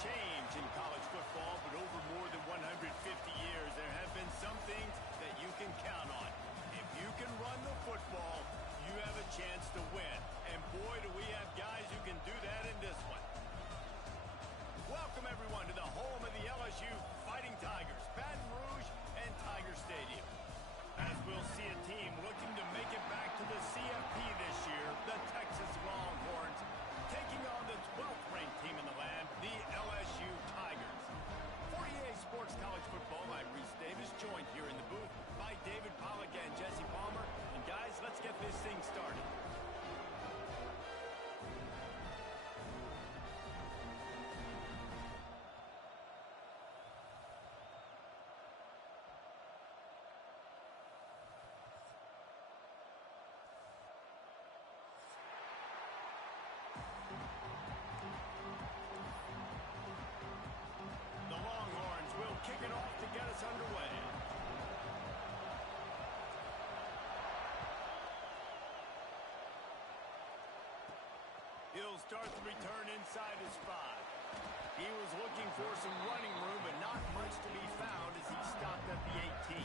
changed in college football, but over more than 150 years, there have been some things that you can count on. If you can run the football, you have a chance to win. And boy, do we have guys who can do that in this one. Welcome, everyone, to the home of the LSU Fighting Tigers, Baton Rouge and Tiger Stadium. As we'll see a team looking to make it back to the CFP this year, the Texas Longhorns, taking on the 12th-ranked team in the land, the LSU Tigers. 48 Sports College Football, I'm Reese Davis, joined here in the booth by David Pollack and Jesse Palmer. And guys, let's get this thing started. The Longhorns will kick it off to get us underway. He'll start the return inside his 5. He was looking for some running room, but not much to be found as he stopped at the 18.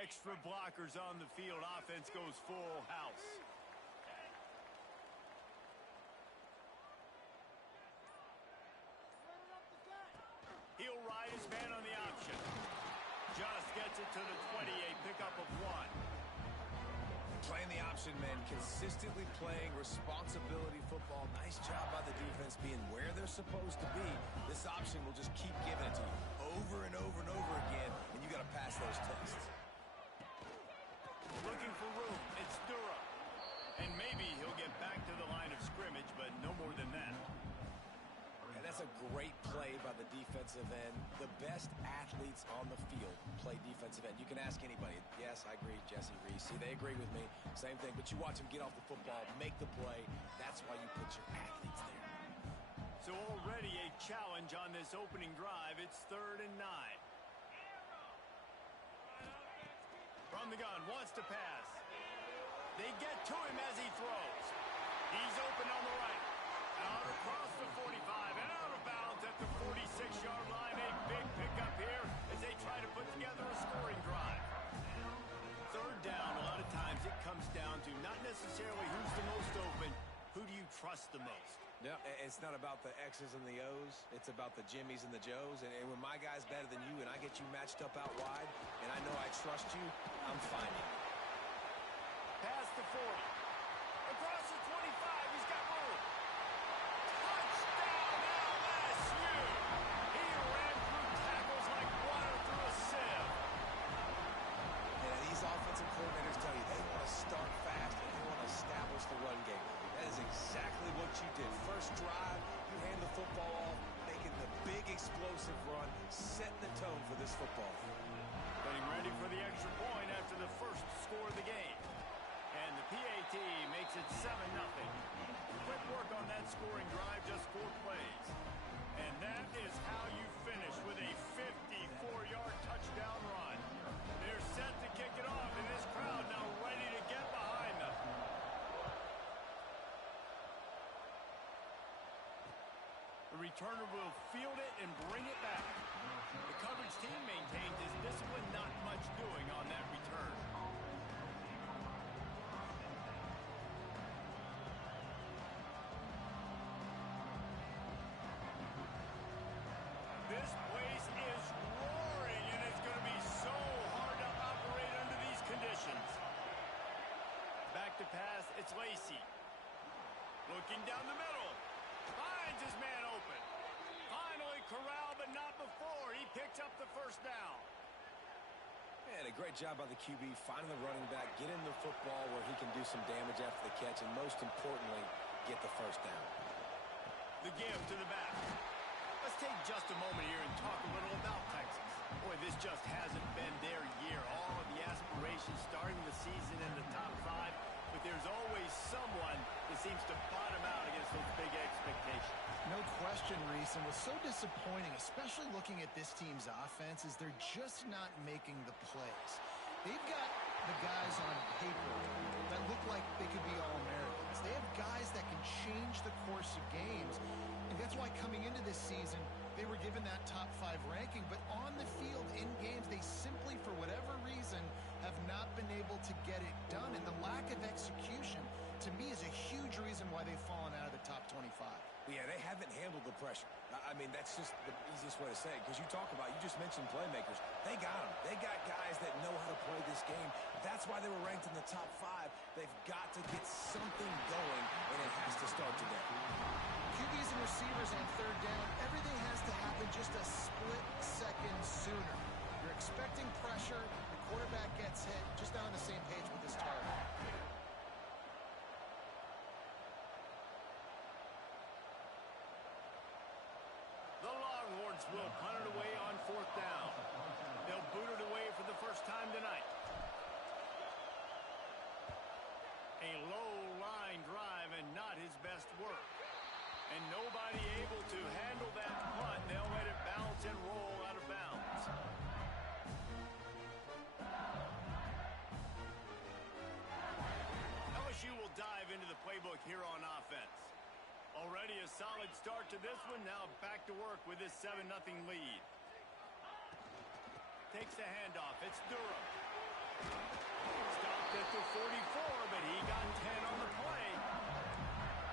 Extra blockers on the field. Offense goes full house. He'll ride his man on the option. Just gets it to the 28, pickup of 1. Playing the option, man. Consistently playing responsibility football. Nice job by the defense being where they're supposed to be. This option will just keep giving it to you over and over and over again, and you got to pass those tests. Looking for room. It's Ncaa. And maybe he'll get back to the line of scrimmage, but no more than that. And that's a great play by the defensive end. The best athletes on the field play defensive end. You can ask anybody. Yes, I agree, Jesse, Reese. See, they agree with me. Same thing. But you watch them get off the football, make the play. That's why you put your athletes there. So already a challenge on this opening drive. It's 3rd and 9. From the gun, wants to pass. They get to him as he throws. He's open on the right. Out across the 45 and out of bounds at the 46-yard line. A big pickup here as they try to put together a scoring drive. 3rd down, a lot of times it comes down to not necessarily who's the most open, who do you trust the most? No, it's not about the X's and the O's. It's about the Jimmies and the Joes. And when my guy's better than you and I get you matched up out wide, and I know I trust you, I'm finding you. Past the 40. Across the 25, he's got room. Touchdown, LSU! He ran through tackles like water through a sieve. Yeah, these offensive coordinators tell you they want to start fast and they want to establish the run game. That is exactly what you did. First drive, you hand the football off, making the big explosive run, setting the tone for this football. Getting ready for the extra point after the first score of the game. And the PAT makes it 7-0. Quick work on that scoring drive, just 4 plays. And that is how you finish with a 54-yard touchdown run. They're set to kick it off, and this crowd now ready to get behind them. The returner will field it and bring it back. The coverage team maintains his discipline, not much doing on that return. This place is roaring, and it's going to be so hard to operate under these conditions. Back to pass, it's Lacey. Looking down the middle. Finds his man open. Finally corralled, but not before. He picks up the first down. And a great job by the QB, finding the running back, getting the football where he can do some damage after the catch, and most importantly, get the first down. The give to the back. Let's take just a moment here and talk a little about Texas. Boy, this just hasn't been their year. All of the aspirations starting the season in the top 5, but there's always someone that seems to bottom out against those Reese, and what's so disappointing, especially looking at this team's offense, is they're just not making the plays. They've got the guys on paper that look like they could be All-Americans. They have guys that can change the course of games, and that's why coming into this season, they were given that top 5 ranking, but on the field in games, they simply, for whatever reason, have not been able to get it done, and the lack of execution, to me, is a huge reason why they've fallen out of the top 25. Yeah, they haven't handled the pressure. I mean, that's just the easiest way to say it, because you just mentioned playmakers. They got them. They got guys that know how to play this game. That's why they were ranked in the top 5. They've got to get something going, and it has to start today. QBs and receivers on third down, everything has to happen just a split second sooner. You're expecting pressure, the quarterback gets hit, just not on the same page with his target. The Longhorns will punt it away on 4th down. They'll boot it away for the first time tonight. A low line drive and not his best work. And nobody able to handle that punt. They'll let it bounce and roll out of bounds. LSU will dive into the playbook here on offense. Already a solid start to this one. Now back to work with this 7-0 lead. Takes the handoff. It's Durham. Stopped at the 44, but he got 10 on the play.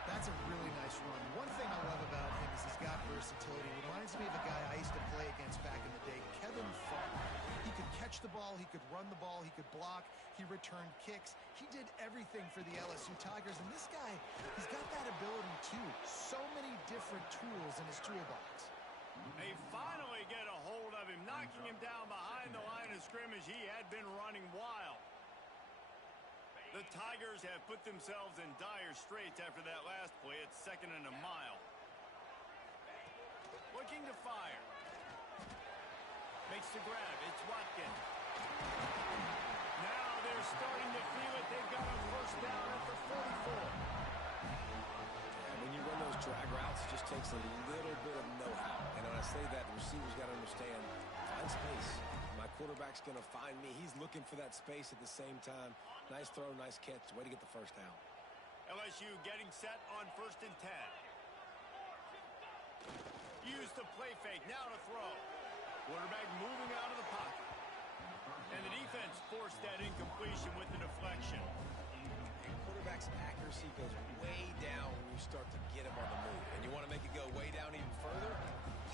That's a really nice run. One thing I love about him is he's got versatility. Reminds me of a guy I used to play against back in the day, Kevin Falk. He could catch the ball, he could run the ball, he could block, he returned kicks. He did everything for the LSU Tigers, and this guy, he's got that ability too. So many different tools in his toolbox. They finally get a hold of him, knocking him down behind the line of scrimmage. He had been running wild. The Tigers have put themselves in dire straits after that last play. It's 2nd and a mile. Looking to fire. Makes the grab. It's Watkins. Now they're starting to feel it. They've got a first down at the 44. And when you run those drag routes, it just takes a little bit of know-how. And when I say that, the receiver's got to understand, find space. My quarterback's going to find me. He's looking for that space at the same time. Nice throw, nice catch. Way to get the first down. LSU getting set on 1st and 10. Use the play fake. Now to throw. Quarterback moving out of the pocket. And the defense forced that incompletion with the deflection. And quarterback's accuracy goes way down when you start to get him on the move. And you want to make it go way down even further?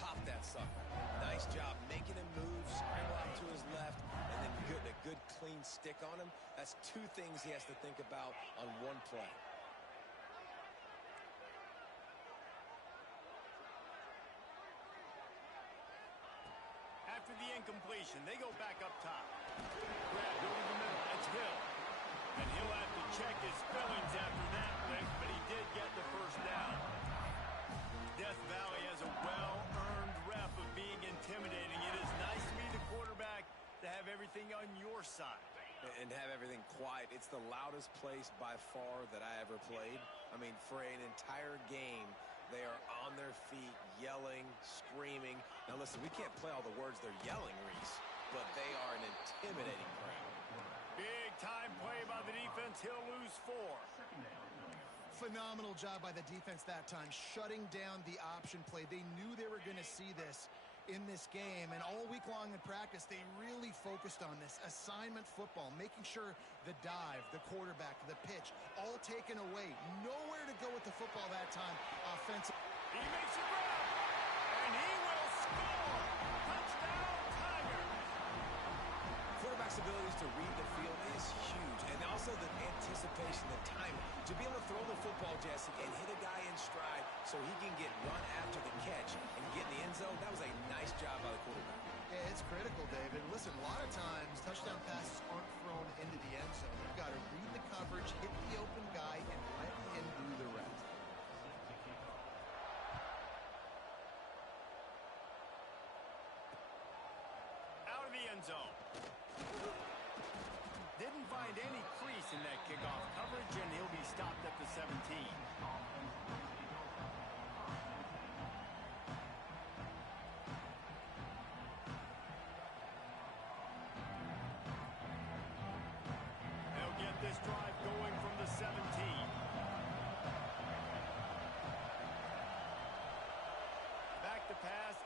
Pop that sucker. Nice job making him move, scramble out to his left, and then getting a good clean stick on him. That's 2 things he has to think about on one play. After the incompletion, they go back up top. Grabbed over the middle. That's Hill. And he'll have to check his feelings after that lick, but he did get the first down. Death Valley has a well-earned rep of being intimidating. It is nice to be the quarterback to have everything on your side. And have everything quiet. It's the loudest place by far that I ever played. I mean, for an entire game, they are on their feet, yelling, screaming. Now, listen, we can't play all the words they're yelling, Reese, but they are an intimidating crowd. Big-time play by the defense. He'll lose 4. Phenomenal job by the defense that time, shutting down the option play. They knew they were going to see this in this game, and all week long in practice, they really focused on this assignment football, making sure the dive, the quarterback, the pitch, all taken away. Nowhere to go with the football that time offensive. He makes a grab, and he will score. Touchdown, Tiger. Quarterback's abilities to read the field is huge, and also the anticipation, the timing. To be able to throw the football, Jesse, and hit a guy in stride so he can get run after the catch and get in the end zone, that was a nice job by the quarterback. Yeah, it's critical, David. Listen, a lot of times touchdown passes aren't thrown into the end zone. You've got to read the coverage, hit the open guy, and let him do the rest. Out of the end zone. Didn't find any crease in that kickoff coverage, and he'll be stopped at the 17.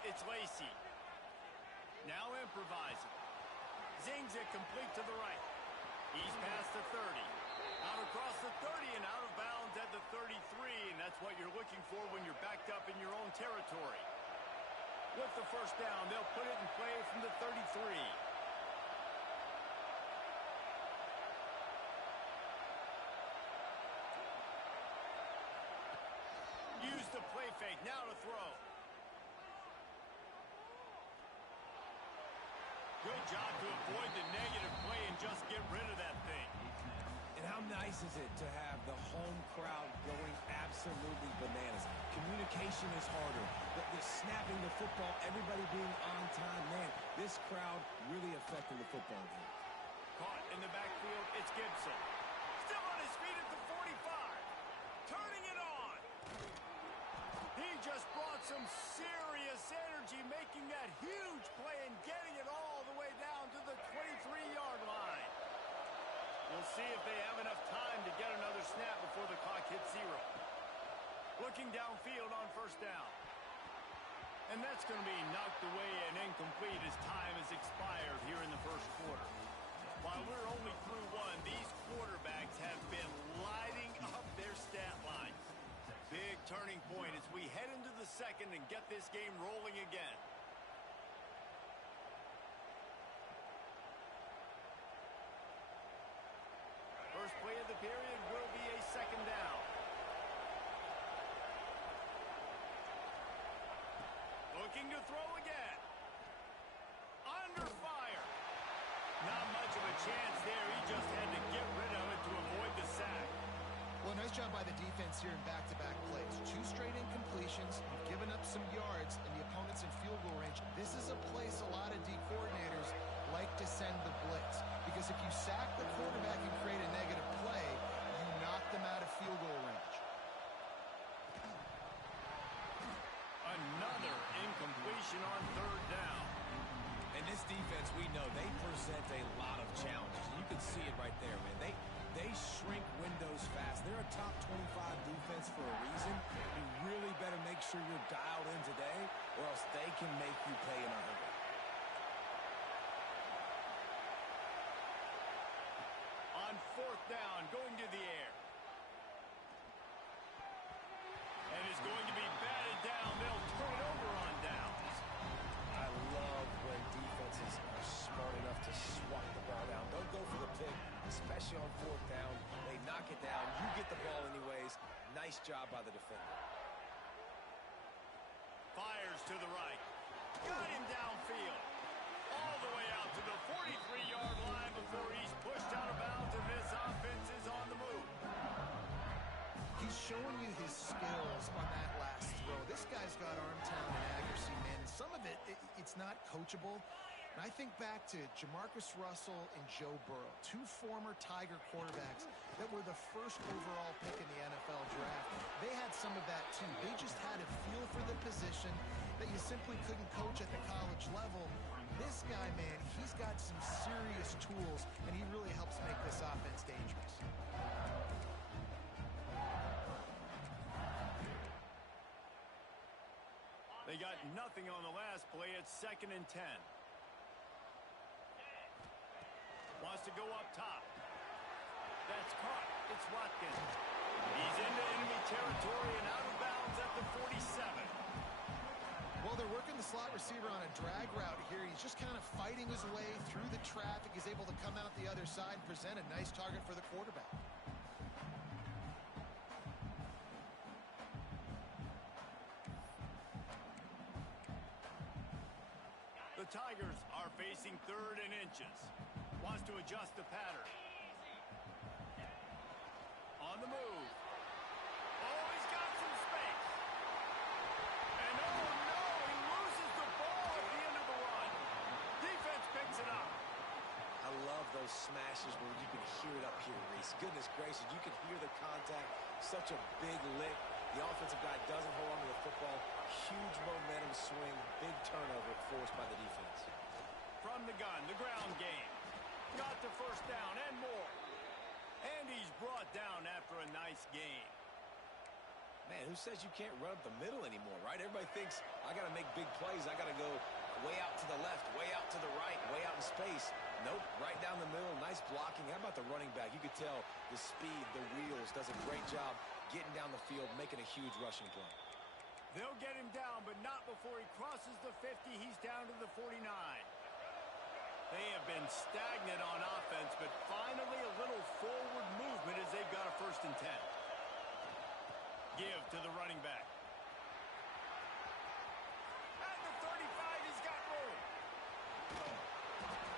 it's Lacey. Now improvising. Zings it complete to the right. He's past the 30. Out across the 30 and out of bounds at the 33, and that's what you're looking for when you're backed up in your own territory. With the first down, they'll put it in play from the 33. Use the play fake, now to throw. Good job to avoid the negative play and just get rid of that thing. And how nice is it to have the home crowd going absolutely bananas? Communication is harder. The snapping the football, everybody being on time. Man, this crowd really affecting the football game. Caught in the backfield, it's Gibson. Still on his feet at the 45. Turning it on. He just brought some serious energy, making that huge play and getting it all the way down to the 23-yard line. We'll see if they have enough time to get another snap before the clock hits 0. Looking downfield on first down. And that's going to be knocked away and incomplete as time has expired here in the first quarter. While we're only through one, these quarterbacks have been lighting up their stat line. Big turning point as we head into the second and get this game rolling again. First play of the period will be a second down. Looking to throw again. Under fire. Not much of a chance there. He just had to get rid of it to avoid the sack. Well, nice job by the defense here in back-to-back plays. 2 straight incompletions, giving up some yards, and the opponent's in field goal range. This is a place a lot of D coordinators like to send the blitz, because if you sack the quarterback and create a negative play, you knock them out of field goal range. Another incompletion on third down. And this defense, we know, they present a lot of challenges. You can see it right there, man. They shrink windows fast. They're a top 25 defense for a reason. You really better make sure you're dialed in today, or else they can make you pay in a hurry. On fourth down, going to the air. And it's going to be batted down. They'll turn it over on downs. I love when defenses are smart enough to swat the ball down. Don't go for the pick, especially on fourth down. They knock it down. You get the ball anyways. Nice job by the defender. Fires to the right. Got him downfield. All the way out to the 43-yard line before he's pushed out of bounds, and this offense is on the move. He's showing you his skills on that last throw. This guy's got arm talent and accuracy, man. And some of it's not coachable. And I think back to Jamarcus Russell and Joe Burrow, 2 former Tiger quarterbacks that were the first overall pick in the NFL draft. They had some of that too. They just had a feel for the position that you simply couldn't coach at the college level. This guy, man, he's got some serious tools, and he really helps make this offense dangerous. They got nothing on the last play. It's 2nd and 10. Wants to go up top. That's caught. It's Watkins. He's into enemy territory and out of bounds at the 47. Well, they're working the slot receiver on a drag route here. He's just kind of fighting his way through the traffic. He's able to come out the other side and present a nice target for the quarterback. The Tigers are facing 3rd and inches. Wants to adjust the pattern. On the move. Oh, he's got some space. And oh no, he loses the ball at the end of the run. Defense picks it up. I love those smashes where you can hear it up here, Reese. Goodness gracious, you can hear the contact. Such a big lick. The offensive guy doesn't hold on to the football. Huge momentum swing. Big turnover forced by the defense. From the gun, the ground game. Got the first down and more. And he's brought down after a nice gain. Man, who says you can't run up the middle anymore, right? Everybody thinks, I got to make big plays. I got to go way out to the left, way out to the right, way out in space. Nope, right down the middle. Nice blocking. How about the running back? You could tell the speed, the wheels, does a great job getting down the field, making a huge rushing play. They'll get him down, but not before he crosses the 50. He's down to the 49. They have been stagnant on offense, but finally a little forward movement as they've got a 1st and 10. Give to the running back. At the 35, he's got room.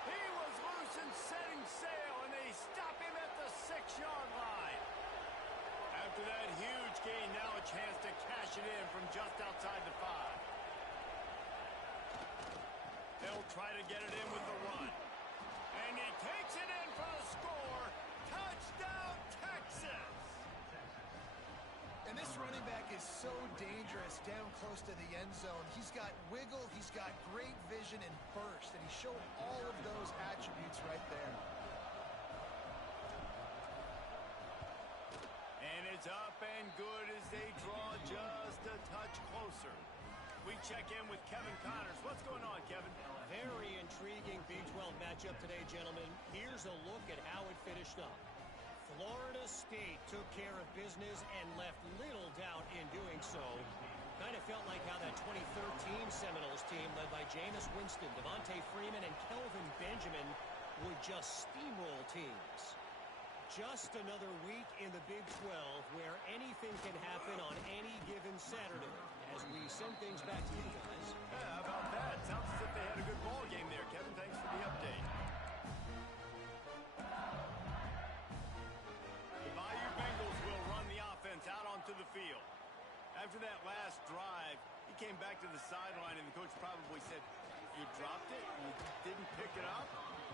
He was loose and setting sail, and they stop him at the 6-yard line. After that huge gain, now a chance to cash it in from just outside the 5. They'll try to get it in with the run. And he takes it in for the score. Touchdown, Texas! And this running back is so dangerous down close to the end zone. He's got wiggle, he's got great vision and burst, and he showed all of those attributes right there. And it's up and good as they draw just a touch closer. We check in with Kevin Connors. What's going on, Kevin? Very intriguing Big 12 matchup today, gentlemen. Here's a look at how it finished up. Florida State took care of business and left little doubt in doing so. Kind of felt like how that 2013 Seminoles team led by Jameis Winston, Devontae Freeman, and Kelvin Benjamin would just steamroll teams. Just another week in the Big 12 where anything can happen on any given Saturday. As we send things back to you guys. Yeah, how about that? Sounds as if they had a good ball game there, Kevin. Thanks for the update. The Bayou Bengals will run the offense out onto the field. After that last drive, he came back to the sideline, and the coach probably said, you dropped it? You didn't pick it up?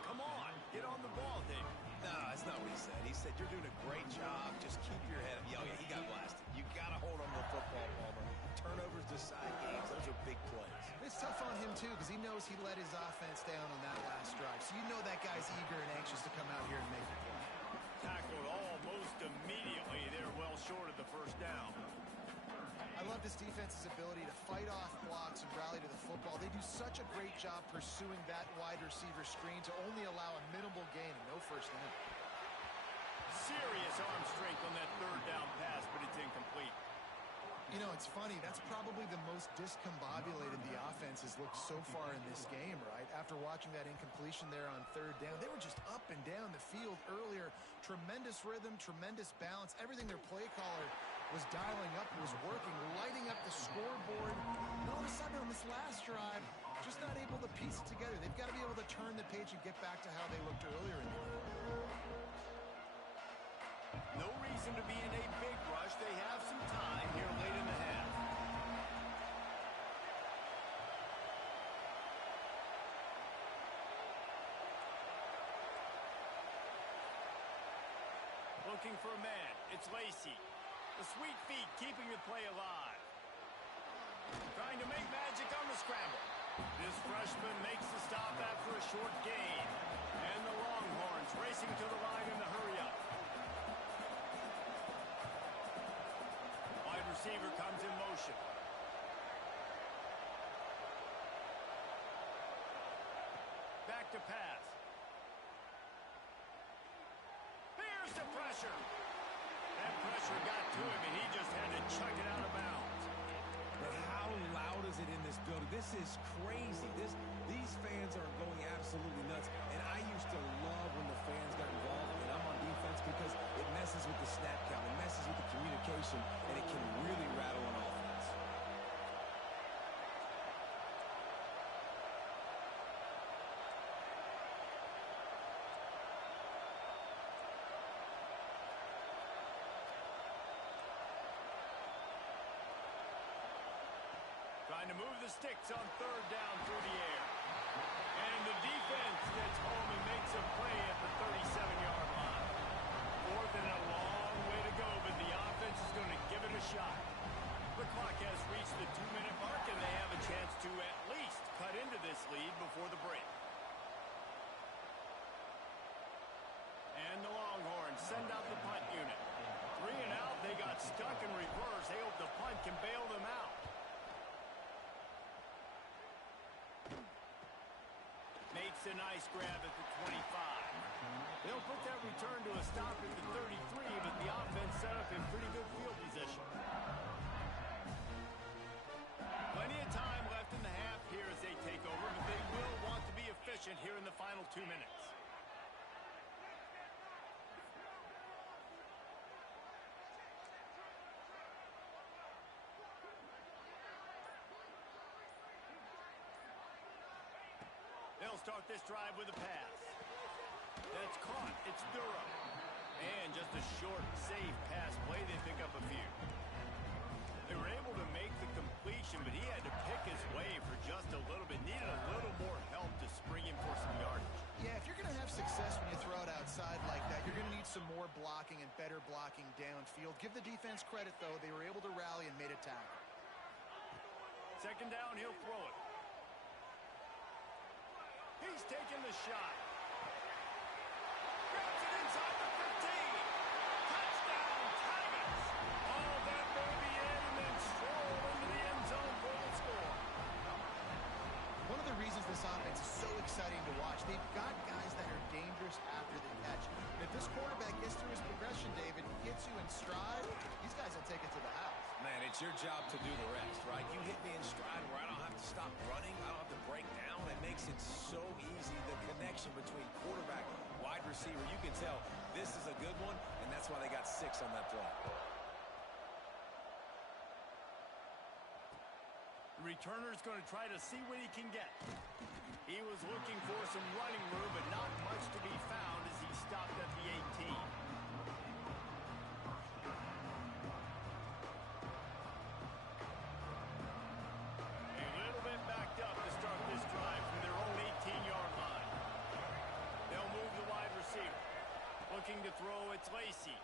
Come on, get on the ball, Dave. No, that's not what he said. He said, you're doing a great job. Just keep your head up. Yeah, he got blasted. You got to hold on to the football, Palmer. Turnovers decide games. Those are big plays. It's tough on him, too, because he knows he let his offense down on that last drive. So you know that guy's eager and anxious to come out here and make a play. Tackled almost immediately. They're well short of the 1st down. I love this defense's ability to fight off blocks and rally to the football. They do such a great job pursuing that wide receiver screen to only allow a minimal gain and no 1st down. Serious arm strength on that 3rd down pass, but it's incomplete. You know, it's funny. That's probably the most discombobulated the offense has looked so far in this game, right? After watching that incompletion there on 3rd down, they were just up and down the field earlier. Tremendous rhythm, tremendous balance. Everything their play caller was dialing up was working, lighting up the scoreboard. And all of a sudden on this last drive, just not able to piece it together. They've got to be able to turn the page and get back to how they looked earlier in the game. No reason to be in a big rush. They have some time here late in the half. Looking for a man. It's Lacey. The sweet feet keeping the play alive. Trying to make magic on the scramble. This freshman makes the stop after a short gain. And the Longhorns racing to the line in the hurry-up. Wide receiver comes in motion. Back to pass. Here's the pressure. That pressure got to him, and he just had to chuck it out of bounds. But how loud is it in this building? This is crazy. These fans are going absolutely nuts. And I used to love when the fans got involved, and I'm on defense because it messes with the snap count, it messes with the communication, and it can really rattle on offense. Trying to move the sticks on 3rd down through the air. And the defense gets home and makes a play at the 37-yard line. 4th and a long way to go, but the offense is going to give it a shot. The clock has reached the 2-minute mark, and they have a chance to at least cut into this lead before the break. And the Longhorns send out the punt unit. 3 and out, they got stuck in reverse. They hope to the punt can bail them out. Makes a nice grab at the 25. They'll put that return to a stop at the 33, but the offense set up in pretty good field position. Plenty of time left in the half here as they take over, but they will want to be efficient here in the final 2 minutes. They'll start this drive with a pass. That's caught. It's Durham. And just a short, safe pass play. They pick up a few. They were able to make the completion, but he had to pick his way for just a little bit. Needed a little more help to spring him for some yardage. Yeah, if you're going to have success when you throw it outside like that, you're going to need some more blocking and better blocking downfield. Give the defense credit, though. They were able to rally and made a tackle. Second down, he'll throw it. He's taking the shot. Grabs it inside the 15. Touchdown, Tigers. Oh, that may be in, and then stroll into the end zone for the score. One of the reasons this offense is so exciting to watch, they've got guys that are dangerous after the catch. And if this quarterback gets through his progression, David, gets you in stride, these guys will take it to the house. Man, it's your job to do the rest, right? You hit me in stride where I don't have to stop running. I don't have to break down. It makes it so easy, the connection between quarterback, wide receiver. You can tell this is a good one, and that's why they got 6 on that play. The returner's going to try to see what he can get. He was looking for some running room, but not much to be found as he stopped at the 18. A little bit backed up to start this drive from their own 18-yard line. They'll move the wide receiver. Looking to throw, it's Lacey.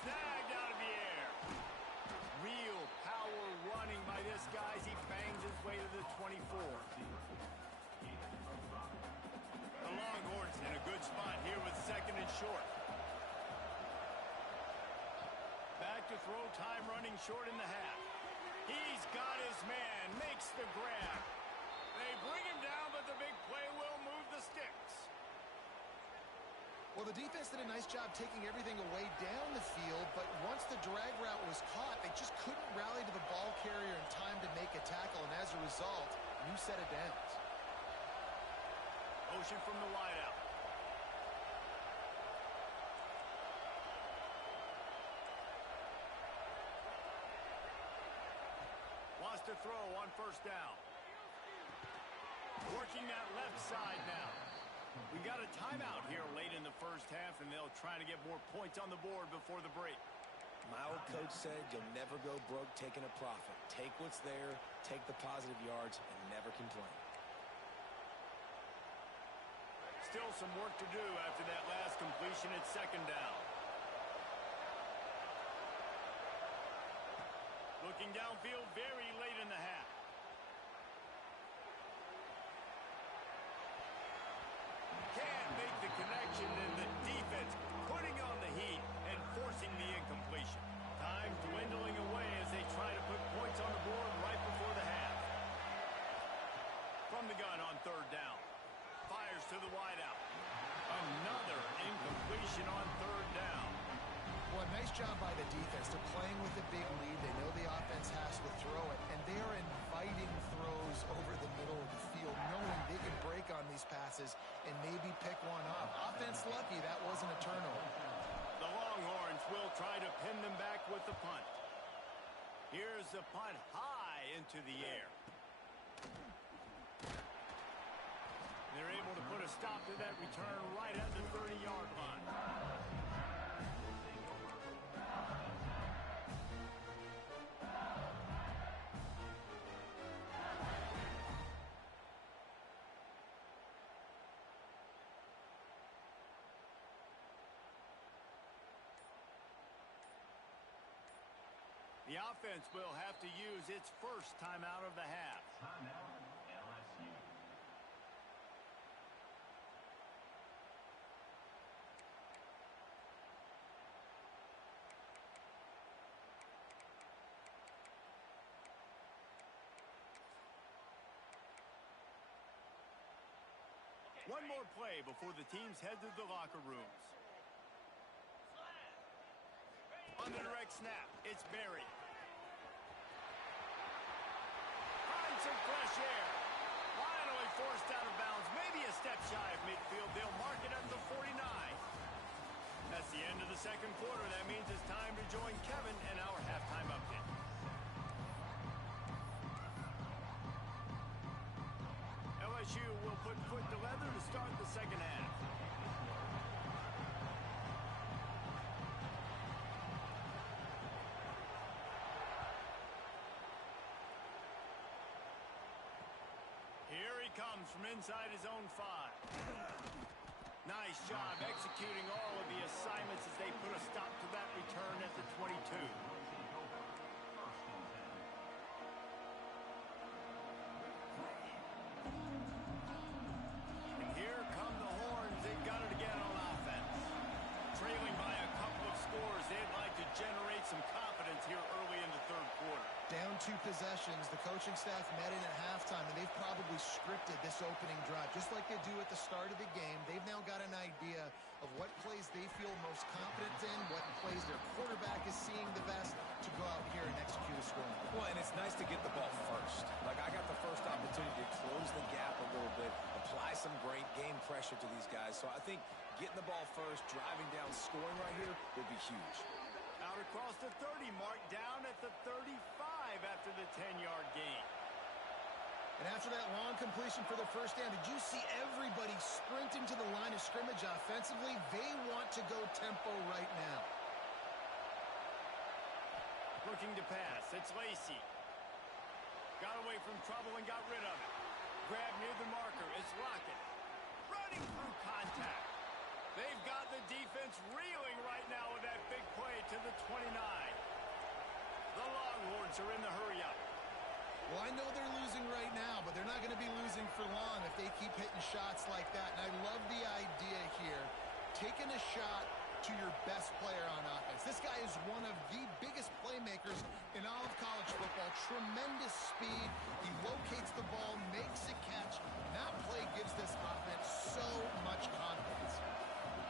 Snagged out of the air. Real power running by this guy as he bangs his way to the 24. The Longhorns in a good spot here with second and short. Back to throw, time running short in the half. He's got his man, makes the grab. They bring him down, but the big play will move the sticks. Well, the defense did a nice job taking everything away down the field, but once the drag route was caught, they just couldn't rally to the ball carrier in time to make a tackle, and as a result, new set of downs. Motion from the wideout. Wants to throw on first down. Working that left side now. We got a timeout here late in the first half, and they'll try to get more points on the board before the break. My old coach said you'll never go broke taking a profit. Take what's there, take the positive yards, and never complain. Still some work to do after that last completion at second down. Looking downfield very late in the half. Can't make the connection, and the defense putting on the heat and forcing the incompletion. Time dwindling away as they try to put points on the board right before the half. From the gun on third down. Fires to the wideout. Another incompletion on third down. Well, nice job by the defense. They're playing with a big lead. They know the offense has to throw it, and they are inviting throws over the middle of the field, knowing they can break on these passes and maybe pick one off. Offense lucky that wasn't a turnover. The Longhorns will try to pin them back with the punt. Here's the punt high into the air. They're able to put a stop to that return right at the 30-yard line. The offense will have to use its first timeout of the half. Timeout, LSU. One more play before the teams head to the locker rooms. On the direct snap, it's Barry. Finds some fresh air. Finally forced out of bounds. Maybe a step shy of midfield. They'll mark it at the 49. That's the end of the second quarter. That means it's time to join Kevin and our halftime update. LSU will put foot to leather to start the second half. Here he comes from inside his own 5. Nice job executing all of the assignments as they put a stop to that return at the 22. And here come the horns. They've got it again on offense. Trailing by a couple of scores, they'd like to generate some confidence here early in the third quarter. Down 2 possessions, the coaching staff met in at halftime, and they've probably scripted this opening drive. Just like they do at the start of the game, they've now got an idea of what plays they feel most confident in, what plays their quarterback is seeing the best to go out here and execute a scoring. Well, and it's nice to get the ball first. Like, I got the first opportunity to close the gap a little bit, apply some great game pressure to these guys. So I think getting the ball first, driving down, scoring right here would be huge. Out across the 30 mark, down at the 35 after the 10-yard gain. And after that long completion for the first down, did you see everybody sprinting to the line of scrimmage offensively? They want to go tempo right now. Looking to pass. It's Lacey. Got away from trouble and got rid of it. Grab near the marker. It's Lockett. Running through contact. They've got the defense reeling right now with that big play to the 29. The Longhorns are in the hurry-up. Well, I know they're losing right now, but they're not going to be losing for long if they keep hitting shots like that. And I love the idea here, taking a shot to your best player on offense. This guy is one of the biggest playmakers in all of college football. Tremendous speed. He locates the ball, makes a catch. That play gives this offense so much confidence.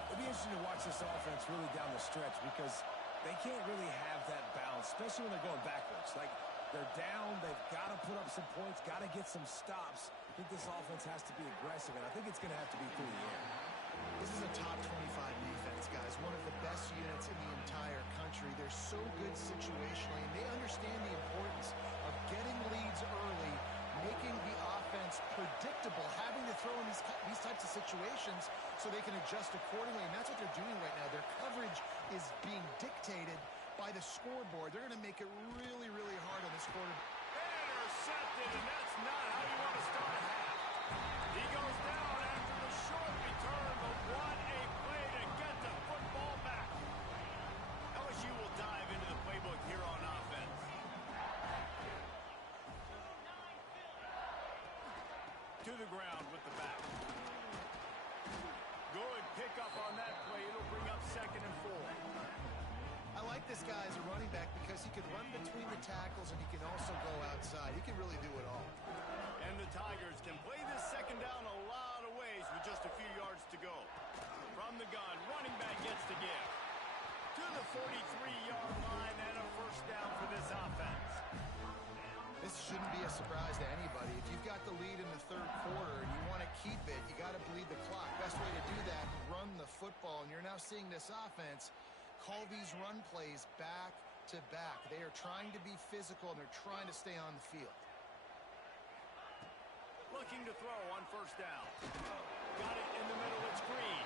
It'll be interesting to watch this offense really down the stretch because they can't really have that balance, especially when they're going backwards. Like, they're down, they've got to put up some points, got to get some stops. I think this offense has to be aggressive, and I think it's going to have to be through the air. This is a top 25 defense, guys. One of the best units in the entire country. They're so good situationally, and they understand the importance of getting leads early, making the offense predictable, having to throw in these types of situations so they can adjust accordingly, and that's what they're doing right now. Their coverage is being dictated by the scoreboard. They're going to make it really, really hard on this quarterback. Intercepted, and that's not how you want to start a half. He goes down after the short return, but what a play to get the football back. LSU will dive into the playbook here on offense. To the ground with the back. Good pickup on that play. It'll bring up 2nd and 4. I like this guy as a running back because he can run between the tackles and he can also go outside. He can really do it all. And the Tigers can play this second down a lot of ways with just a few yards to go. From the gun, running back gets the give. To the 43-yard line and a first down for this offense. This shouldn't be a surprise to anybody. If you've got the lead in the third quarter and you want to keep it, you got to bleed the clock. Best way to do that, run the football. And you're now seeing this offense call these run plays back to back. They are trying to be physical, and they're trying to stay on the field. Looking to throw on first down. Got it in the middle. It's Green.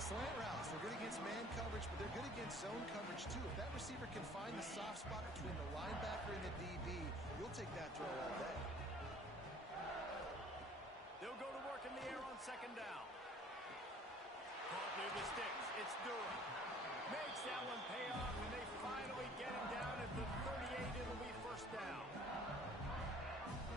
Slant routes. They're good against man coverage, but they're good against zone coverage, too. If that receiver can find the soft spot between the linebacker and the DB, you'll take that throw all day. They'll go to work in the air on second down. Caught near the sticks. It's Durham. Makes that one pay off, and they finally get him down at the 38. It'll be first down.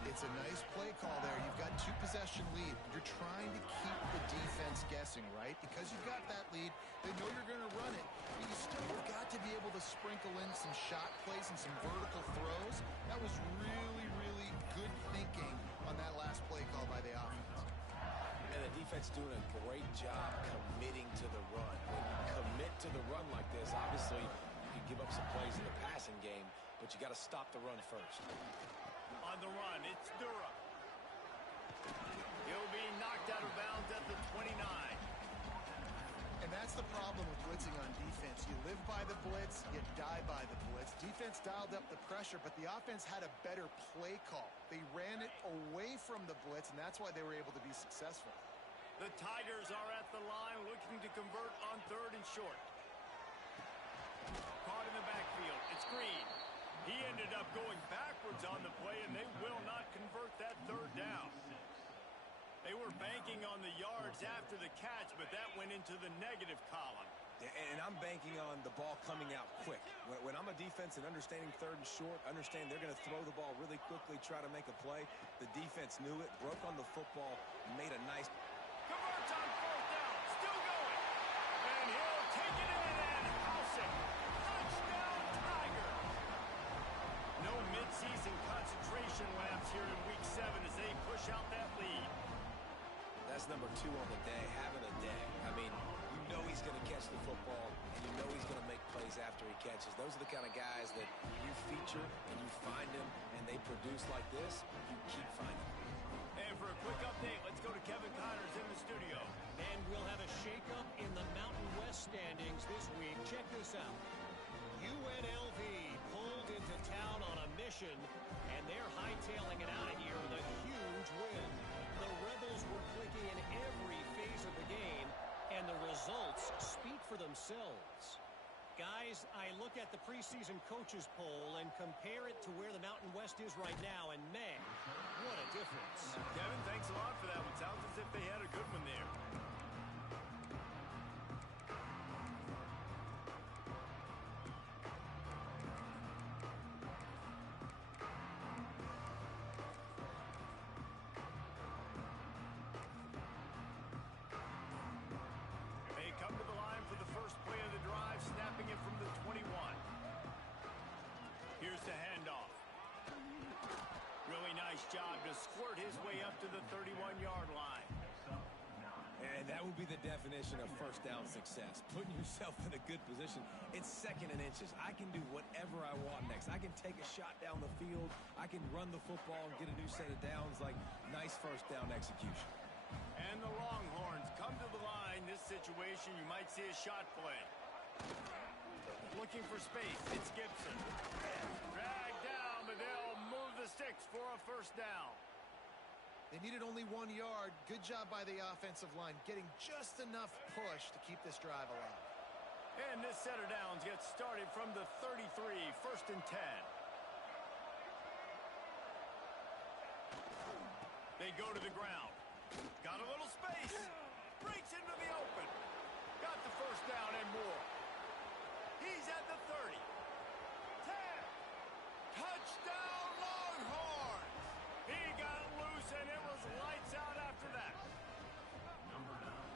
It's a nice play call there. You've got 2-possession lead. You're trying to keep the defense guessing, right? Because you've got that lead, they know you're going to run it. But you still have got to be able to sprinkle in some shot plays and some vertical throws. That was really, really good thinking on that last play call by the offense. And And the defense doing a great job committing to the run. When you commit to the run like this, obviously you can give up some plays in the passing game, but you got to stop the run first. On the run, it's Durham. He'll be knocked out of bounds at the 29. And that's the problem with blitzing on defense. You live by the blitz, you die by the blitz. Defense dialed up the pressure, but the offense had a better play call. They ran it away from the blitz, and that's why they were able to be successful. The Tigers are at the line looking to convert on 3rd and short. Caught in the backfield. It's Green. He ended up going backwards on the play, and they will not convert that 3rd down. They were banking on the yards after the catch, but that went into the negative column. And I'm banking on the ball coming out quick. When I'm a defense and understanding 3rd and short, understand they're going to throw the ball really quickly, try to make a play. The defense knew it, broke on the football, made a nice... Converts on 4th down, still going. And he'll take it in and house it. Touchdown, Tigers. No midseason concentration laps here in Week 7 as they push out that lead. That's number 2 on the day, having a day. I mean, you know he's going to catch the football, and you know he's going to make plays after he catches. Those are the kind of guys that you feature and you find them, and they produce like this, you keep finding them. And for a quick update, let's go to Kevin Connors in the studio. And we'll have a shakeup in the Mountain West standings this week. Check this out. UNLV pulled into town on a mission, and they're hightailing it out of here with a huge win. The Rebels were clicking in every phase of the game, and the results speak for themselves. Guys, I look at the preseason coaches poll and compare it to where the Mountain West is right now, and man, what a difference. Kevin, thanks a lot for that one. Sounds as if they had a good one there. They come to the line for the first play of the drive, snapping it from the 21. Here's the handoff. Really nice job to squirt his way up to the 31-yard line. And that would be the definition of first down success. Putting yourself in a good position. It's 2nd and inches. I can do whatever I want next. I can take a shot down the field. I can run the football and get a new set of downs. Like, nice first down execution. And the Longhorns come to the line. This situation, you might see a shot play. Looking for space. It's Gibson. Dragged down, but they'll move the sticks for a first down. They needed only 1 yard. Good job by the offensive line, getting just enough push to keep this drive alive. And this set of downs gets started from the 33, 1st and 10. They go to the ground. Got a little space. Breaks into the open. Got the first down and more. He's at the 30. 10. Touchdown, Longhorns. He got loose, and it was lights out after that.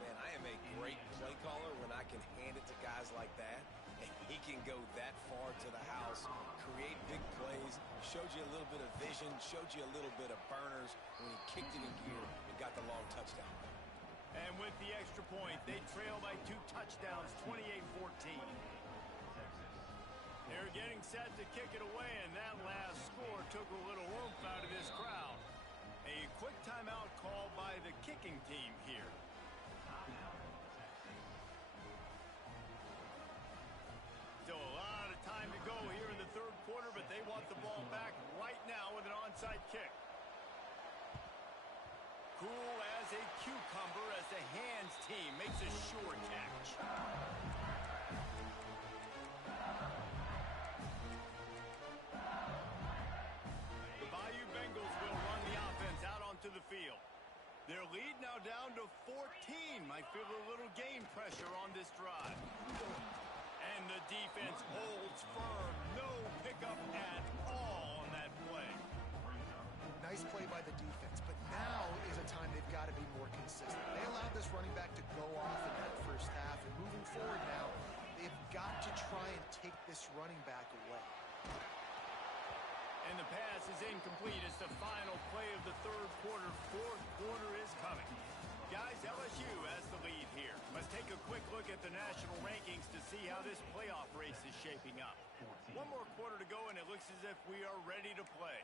Man, I am a great play caller when I can hand it to guys like that. And he can go that far to the house, create big plays, showed you a little bit of vision, showed you a little bit of burners when he kicked it in gear and got the long touchdown. And with the extra point, they trail by 2 touchdowns, 28-14. They're getting set to kick it away, and that last score took a little oomph out of this crowd. A quick timeout call by the kicking team here. Still a lot of time to go here in the 3rd quarter, but they want the ball back right now with an onside kick. Cool as a cucumber as the hands team makes a sure catch. The Bayou Bengals will run the offense out onto the field. Their lead now down to 14. Might feel a little game pressure on this drive. And the defense holds firm. No pickup at all on that play. Nice play by the defense, but now is a time they've got to be more consistent. They allowed this running back to go off in that first half, and moving forward now, they've got to try and take this running back away. And the pass is incomplete. It's the final play of the 3rd quarter. 4th quarter is coming. Guys, LSU has the lead here. Let's take a quick look at the national rankings to see how this playoff race is shaping up. One more quarter to go, and it looks as if we are ready to play.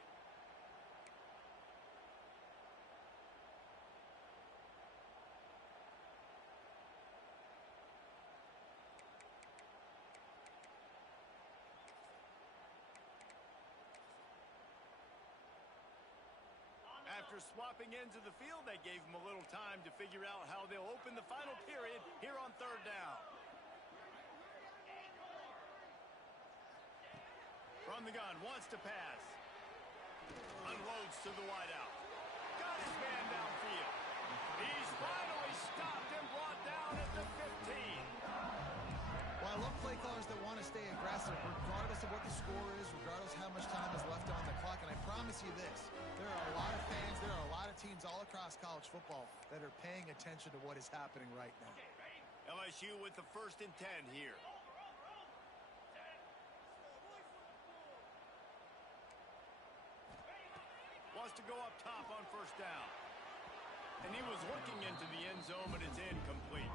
After swapping ends of the field, that gave them a little time to figure out how they'll open the final period here on third down. From the gun, wants to pass. Unloads to the wideout. Got his man downfield. He's finally stopped and brought down at the 15. Well, I love play callers that want to stay aggressive, regardless of what the score is, regardless how much time is left on the clock. And I promise you this, there are a lot of fans, there are a lot of teams all across college football that are paying attention to what is happening right now. LSU with the 1st and 10 here. Wants to go up top on 1st down. And he was looking into the end zone, but it's incomplete.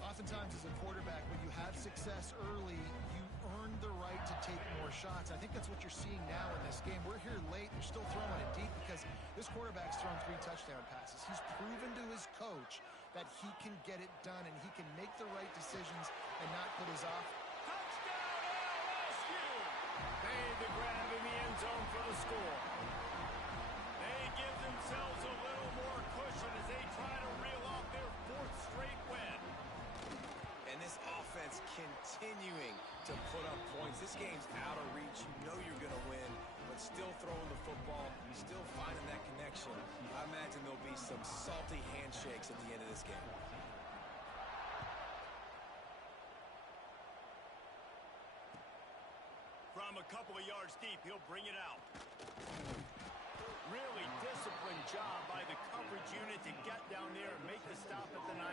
Oftentimes as a quarterback, when you have success early, you earn the right to take more shots. I think that's what you're seeing now in this game. We're here late. They're still throwing it deep because this quarterback's thrown 3 touchdown passes. He's proven to his coach that he can get it done and he can make the right decisions and not put his off. Touchdown LSU! Made the grab in the end zone for the score. They give themselves a little more cushion as they try to reel off their 4th straight win. And this offense continuing to put up points. This game's out of reach. You know you're going to win, but still throwing the football, still finding that connection. I imagine there'll be some salty handshakes at the end of this game. From a couple of yards deep, he'll bring it out. Really disciplined job by the coverage unit to get down there and make the stop at the 19.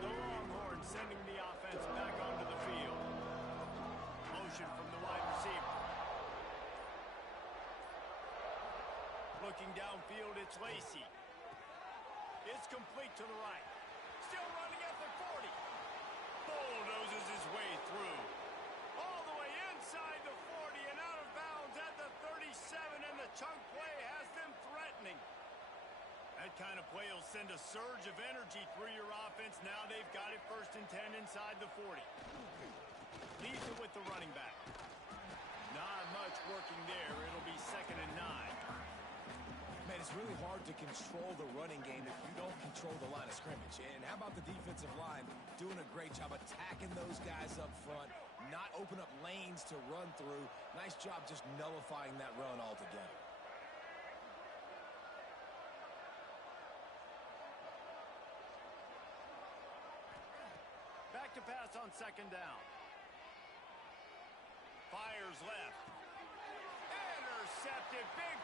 The Longhorns sending the offense back onto the field. Motion from the wide receiver. Looking downfield, it's Lacey. It's complete to the right. Still running at the 40. Bulldozes his way through. All the way inside the 40 and out of bounds at the 37, and the chunk play has them threatening. That kind of play will send a surge of energy through your offense. Now they've got it 1st and 10 inside the 40. Leaves it with the running back. Not much working there. It'll be 2nd and 9. Man, it's really hard to control the running game if you don't control the line of scrimmage. And how about the defensive line doing a great job attacking those guys up front, not open up lanes to run through. Nice job just nullifying that run altogether. Back to pass on 2nd down. Fires left. Intercepted. Big